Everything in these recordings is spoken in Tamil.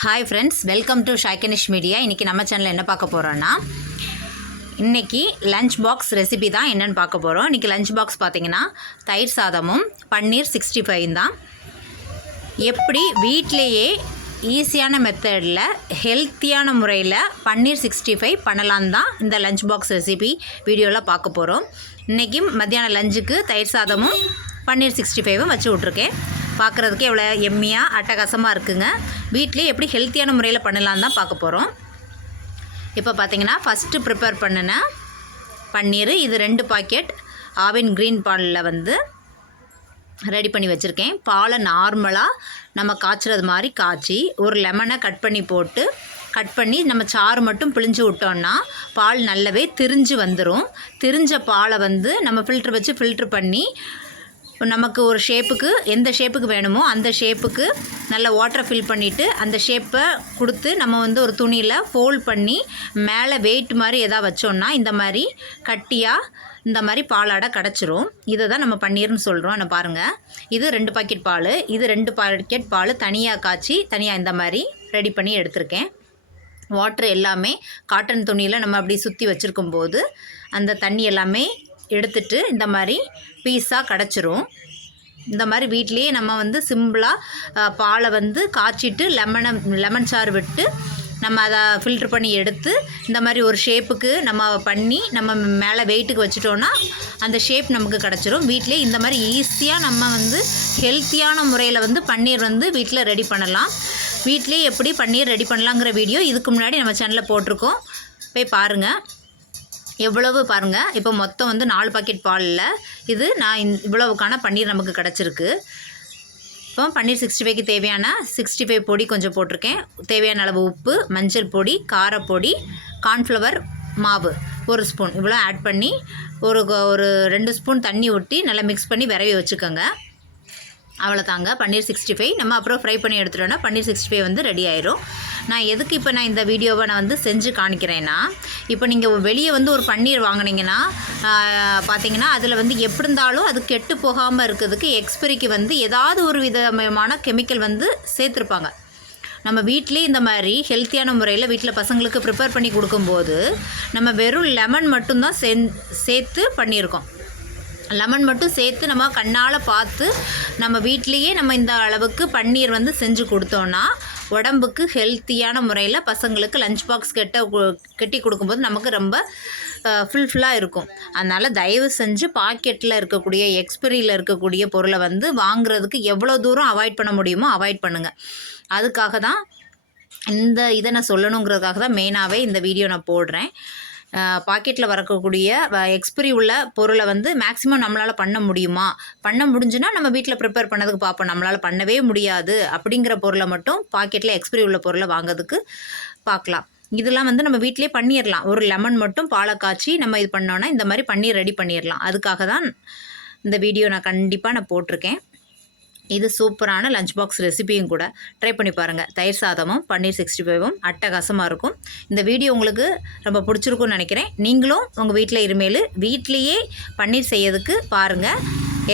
ஹாய் ஃப்ரெண்ட்ஸ் வெல்கம் டு ஷைக்கனிஷ் மீடியா இன்றைக்கி நம்ம சேனலில் என்ன பார்க்க போகிறோன்னா இன்றைக்கி லஞ்ச் பாக்ஸ் ரெசிபி தான் என்னென்னு பார்க்க போகிறோம் இன்றைக்கி லஞ்ச் பாக்ஸ் பார்த்தீங்கன்னா தயிர் சாதமும் பன்னீர் சிக்ஸ்டி ஃபைவ் தான். எப்படி வீட்டிலேயே ஈஸியான மெத்தடில் ஹெல்த்தியான முறையில் பன்னீர் சிக்ஸ்டி ஃபைவ் பண்ணலான் தான் இந்த லஞ்ச் பாக்ஸ் ரெசிபி வீடியோவில் பார்க்க போகிறோம் இன்றைக்கி மத்தியான லஞ்சுக்கு தயிர் சாதமும் பன்னீர் சிக்ஸ்டி ஃபைவும் வச்சு விட்ருக்கேன் பார்க்குறதுக்கு எவ்வளோ எம்மியாக அட்டகாசமாக இருக்குங்க. வீட்டிலே எப்படி ஹெல்த்தியான முறையில் பண்ணலான்னு தான் பார்க்க போகிறோம் இப்போ பார்த்தீங்கன்னா ஃபஸ்ட்டு ப்ரிப்பேர் பண்ணின பன்னீர் இது ரெண்டு பாக்கெட் ஆவின் க்ரீன் பாலில் வந்து ரெடி பண்ணி வச்சுருக்கேன். பாலை நார்மலாக நம்ம காய்ச்சறது மாதிரி காய்ச்சி ஒரு லெமனை கட் பண்ணி போட்டு கட் பண்ணி நம்ம சாறு மட்டும் பிழிஞ்சு விட்டோம்னா பால் நல்லாவே திரிஞ்சு வந்துடும் திரிஞ்ச பாலை வந்து நம்ம ஃபில்ட்ரு வச்சு ஃபில்ட்ரு பண்ணி நமக்கு ஒரு ஷேப்புக்கு எந்த ஷேப்புக்கு வேணுமோ அந்த ஷேப்புக்கு நல்ல வாட்டரை ஃபில் பண்ணிவிட்டு அந்த ஷேப்பை கொடுத்து நம்ம வந்து ஒரு துணியில் ஃபோல்ட் பண்ணி மேலே வெயிட் மாதிரி எதாவது வச்சோம்னா இந்த மாதிரி கட்டியாக இந்த மாதிரி பாலாடை கிடச்சிரும். இதை தான் நம்ம பன்னீர்னு சொல்கிறோம் நான் பாருங்கள் இது ரெண்டு பாக்கெட் பால். இது ரெண்டு பாக்கெட் பால் தனியாக காய்ச்சி தனியாக இந்த மாதிரி ரெடி பண்ணி எடுத்திருக்கேன். வாட்ரு எல்லாமே காட்டன் துணியில் நம்ம அப்படி சுற்றி வச்சுருக்கும் போது அந்த தண்ணி எல்லாமே எடுத்துட்டு இந்த மாதிரி பீஸாக கிடச்சிரும். இந்த மாதிரி வீட்லேயே நம்ம வந்து சிம்பிளாக பாலை வந்து காய்ச்சிட்டு லெமனை லெமன் சாறு விட்டு நம்ம அதை ஃபில்ட்ரு பண்ணி எடுத்து இந்த மாதிரி ஒரு ஷேப்புக்கு நம்ம பண்ணி நம்ம மேலே வெயிட்டுக்கு வச்சுட்டோன்னா அந்த ஷேப் நமக்கு கிடச்சிரும். வீட்டிலே இந்த மாதிரி ஈஸியாக நம்ம வந்து ஹெல்த்தியான முறையில் வந்து பன்னீர் வந்து வீட்டில் ரெடி பண்ணலாம். வீட்டிலே எப்படி பன்னீர் ரெடி பண்ணலாங்கிற வீடியோ இதுக்கு முன்னாடி நம்ம சேனலில் போட்டிருக்கோம். போய் பாருங்கள் எவ்வளவு பாருங்கள் இப்போ மொத்தம் வந்து நாலு பாக்கெட் பாலில் இது நான் இவ்வளவுக்கான பன்னீர் நமக்கு கிடச்சிருக்கு. இப்போ பன்னீர் சிக்ஸ்டி ஃபைவ்க்கு தேவையான சிக்ஸ்டி ஃபைவ் பொடி கொஞ்சம் போட்டிருக்கேன். தேவையான அளவு உப்பு மஞ்சள் பொடி காரப்பொடி கார்ன்ஃப்ளவர் மாவு ஒரு ஸ்பூன் இவ்வளோ ஆட் பண்ணி ஒரு ஒரு ரெண்டு ஸ்பூன் தண்ணி ஊற்றி நல்லா மிக்ஸ் பண்ணி விரவி வச்சுக்கோங்க. அவ்வளோ தாங்க பன்னீர் சிக்ஸ்டி ஃபைவ் நம்ம அப்புறம் ஃப்ரை பண்ணி எடுத்துட்டோன்னா பன்னீர் சிக்ஸ்டி ஃபைவ் வந்து ரெடி ஆயிரும். நான் எதுக்கு இப்போ நான் இந்த வீடியோவை நான் வந்து செஞ்சு காணிக்கிறேன்னா இப்போ நீங்கள் வெளியே வந்து ஒரு பன்னீர் வாங்கினீங்கன்னா பார்த்தீங்கன்னா அதில் வந்து எப்படி இருந்தாலும் அது கெட்டு போகாமல் இருக்கிறதுக்கு எக்ஸ்பெரிக்கு வந்து ஏதாவது ஒரு விதமான கெமிக்கல் வந்து சேர்த்துருப்பாங்க. நம்ம வீட்டிலே இந்த மாதிரி ஹெல்த்தியான முறையில் வீட்டில் பசங்களுக்கு ப்ரிப்பேர் பண்ணி கொடுக்கும்போது நம்ம வெறும் லெமன் மட்டும்தான் சே சேர்த்து பண்ணியிருக்கோம். லெமன் மட்டும் சேர்த்து நம்ம கண்ணால் பார்த்து நம்ம வீட்லேயே நம்ம இந்த அளவுக்கு பன்னீர் வந்து செஞ்சு கொடுத்தோன்னா உடம்புக்கு ஹெல்த்தியான முறையில் பசங்களுக்கு லஞ்ச் பாக்ஸ் கெட்ட கெட்டி கொடுக்கும்போது நமக்கு ரொம்ப ஃபுல்ஃபுல்லாக இருக்கும். அதனால் தயவு செஞ்சு பாக்கெட்டில் இருக்கக்கூடிய எக்ஸ்பெரியில் இருக்கக்கூடிய பொருளை வந்து வாங்குறதுக்கு எவ்வளோ தூரம் அவாய்ட் பண்ண முடியுமோ அவாய்ட் பண்ணுங்கள் அதுக்காக தான் இந்த இதை நான் சொல்லணுங்கிறதுக்காக தான் மெயினாகவே இந்த வீடியோ நான் போடுறேன். பாக்கெட்டில் வரக்கூடிய எக்ஸ்பிரி உள்ள பொருளை வந்து மேக்ஸிமம் நம்மளால் பண்ண முடியுமா? பண்ண முடிஞ்சுன்னா நம்ம வீட்டில் ப்ரிப்பேர் பண்ணதுக்கு பார்ப்போம் நம்மளால் பண்ணவே முடியாது. அப்படிங்கிற பொருளை மட்டும் பாக்கெட்டில் எக்ஸ்பிரி உள்ள பொருளை வாங்கிறதுக்கு பார்க்கலாம் இதெல்லாம் வந்து நம்ம வீட்டிலே பண்ணிடலாம் ஒரு லெமன் மட்டும் பாலை காய்ச்சி நம்ம இது பண்ணோன்னா இந்த மாதிரி பண்ணி ரெடி பண்ணிடலாம் அதுக்காக தான் இந்த வீடியோ நான் கண்டிப்பாக நான் போட்டிருக்கேன். இது சூப்பரான லஞ்ச் பாக்ஸ் ரெசிபியும் கூட. ட்ரை பண்ணி பாருங்கள் தயிர் சாதமும் பன்னீர் சிக்ஸ்டி ஃபைவும் அட்டகாசமாக இருக்கும். இந்த வீடியோ உங்களுக்கு ரொம்ப பிடிச்சிருக்கும்னு நினைக்கிறேன். நீங்களும் உங்கள் வீட்டில் இருமேல் வீட்லேயே பன்னீர் செய்யறதுக்கு பாருங்கள்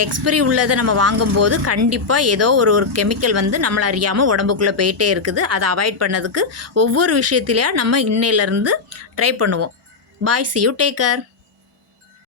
எக்ஸ்பிரி உள்ளதை நம்ம வாங்கும்போது கண்டிப்பாக ஏதோ ஒரு ஒரு கெமிக்கல் வந்து நம்மளை அறியாமல் உடம்புக்குள்ளே போயிட்டே இருக்குது. அதை அவாய்ட் பண்ணதுக்கு ஒவ்வொரு விஷயத்துலையா நம்ம இன்னையிலேருந்து ட்ரை பண்ணுவோம். Bye see you take care